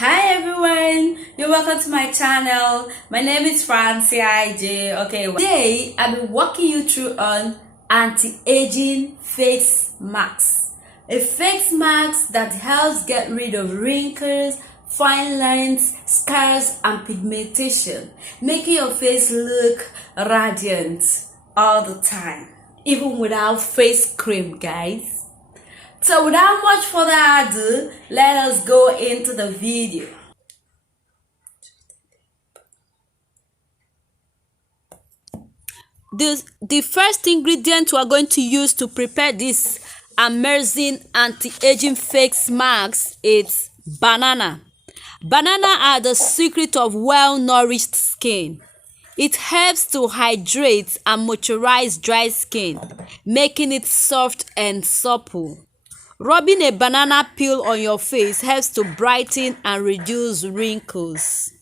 Hi everyone, you're welcome to my channel. My name is Francie IJ. Okay, today I'll be walking you through on anti-aging face mask. A face mask that helps get rid of wrinkles, fine lines, scars and pigmentation, making your face look radiant all the time, even without face cream, guys. So without much further ado, let us go into the video. The first ingredient we are going to use to prepare this amazing anti-aging face mask is banana. Banana are the secret of well-nourished skin. It helps to hydrate and moisturize dry skin, making it soft and supple. Rubbing a banana peel on your face helps to brighten and reduce wrinkles.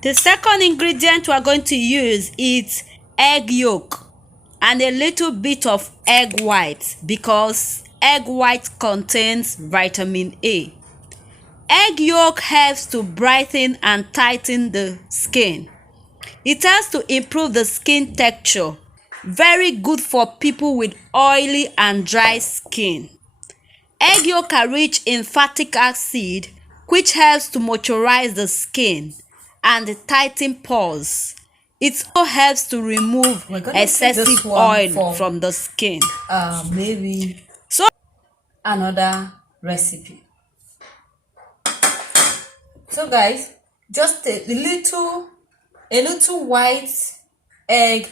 The second ingredient we are going to use is egg yolk and a little bit of egg white because egg white contains vitamin A. Egg yolk helps to brighten and tighten the skin. It helps to improve the skin texture. Very good for people with oily and dry skin. Egg yolk are rich in fatty acid, which helps to moisturize the skin and tighten pores. It also helps to remove excessive oil from the skin. Maybe another recipe. So guys, just a little white egg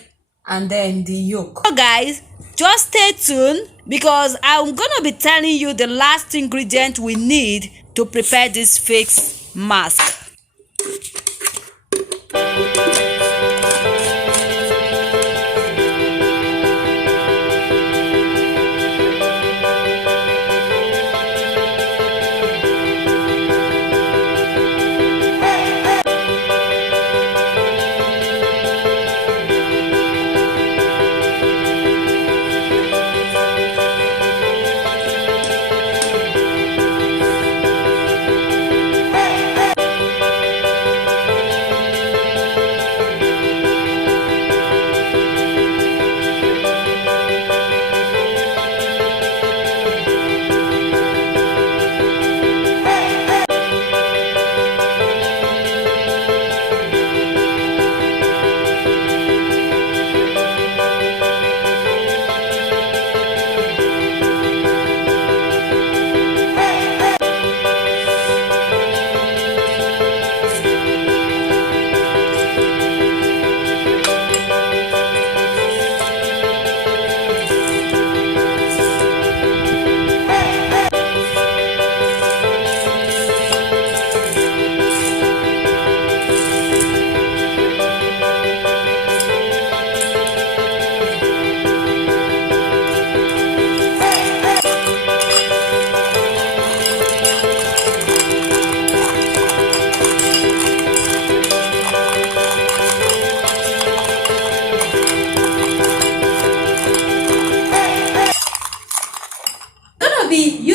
and then the yolk. So guys, just stay tuned because I'm gonna be telling you the last ingredient we need to prepare this face mask.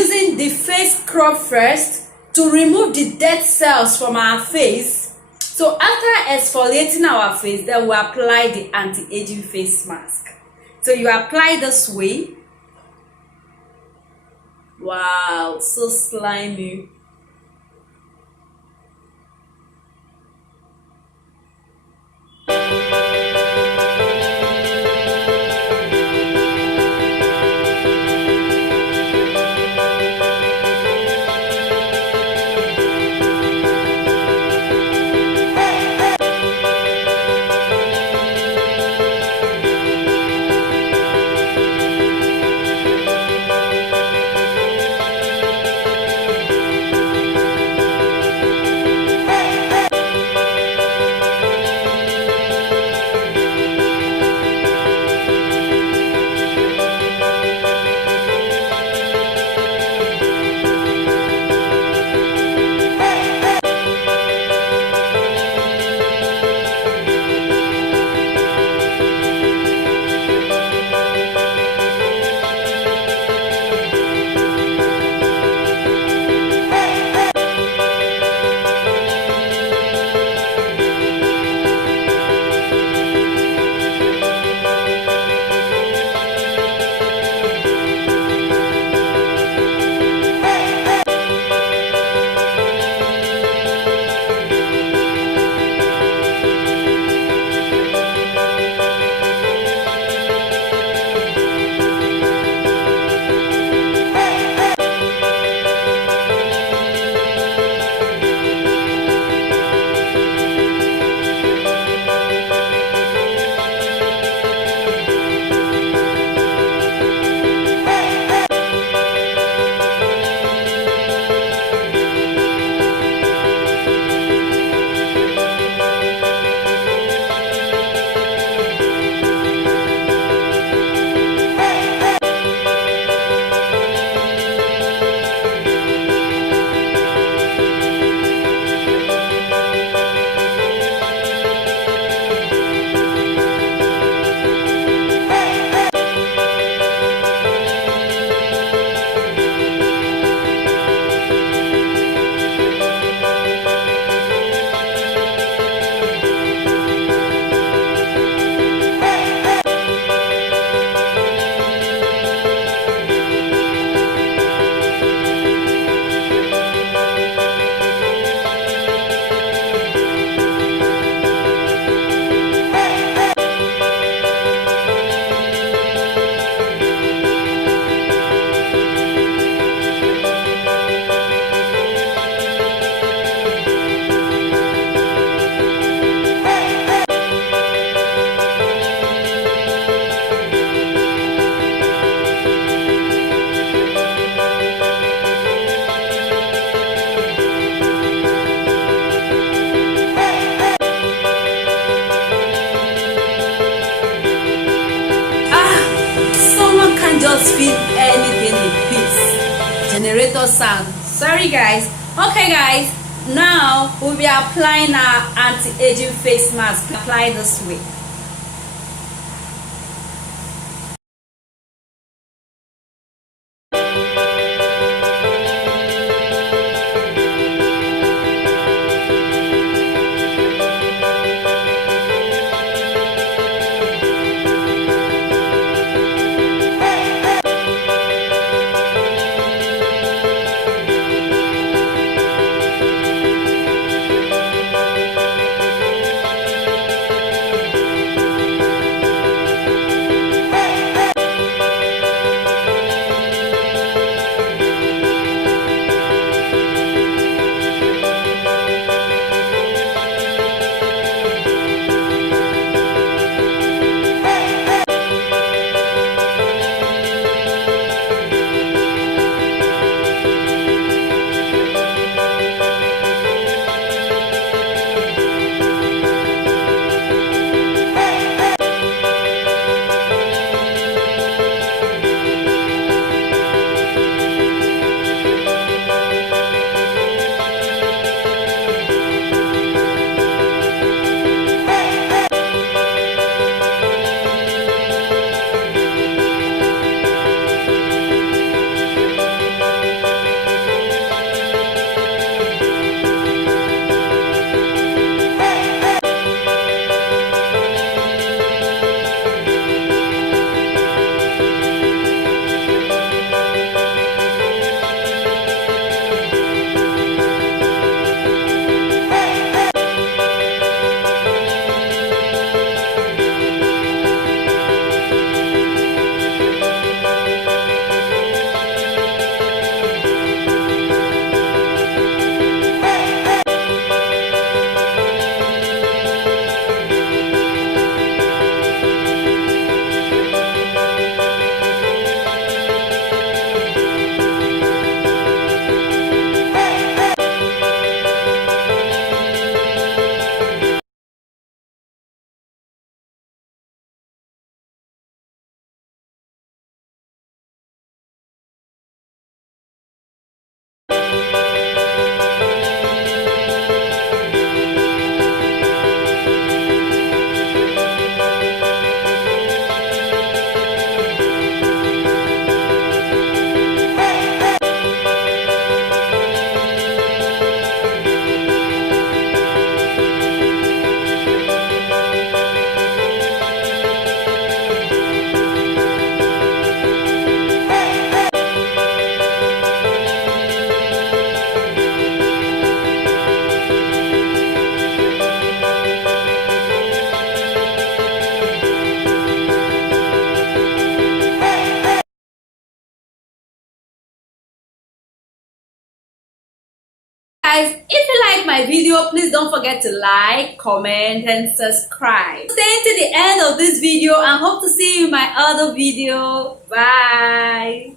using the face scrub first to remove the dead cells from our face. So after exfoliating our face, then we apply the anti-aging face mask. So you apply this way. Wow, so slimy. Just feel anything in peace. Generator sound. Sorry guys. Okay guys, now we'll be applying our anti-aging face mask. Apply this way. guys, if you like my video, please don't forget to like, comment, and subscribe. Stay to the end of this video and hope to see you in my other video. Bye.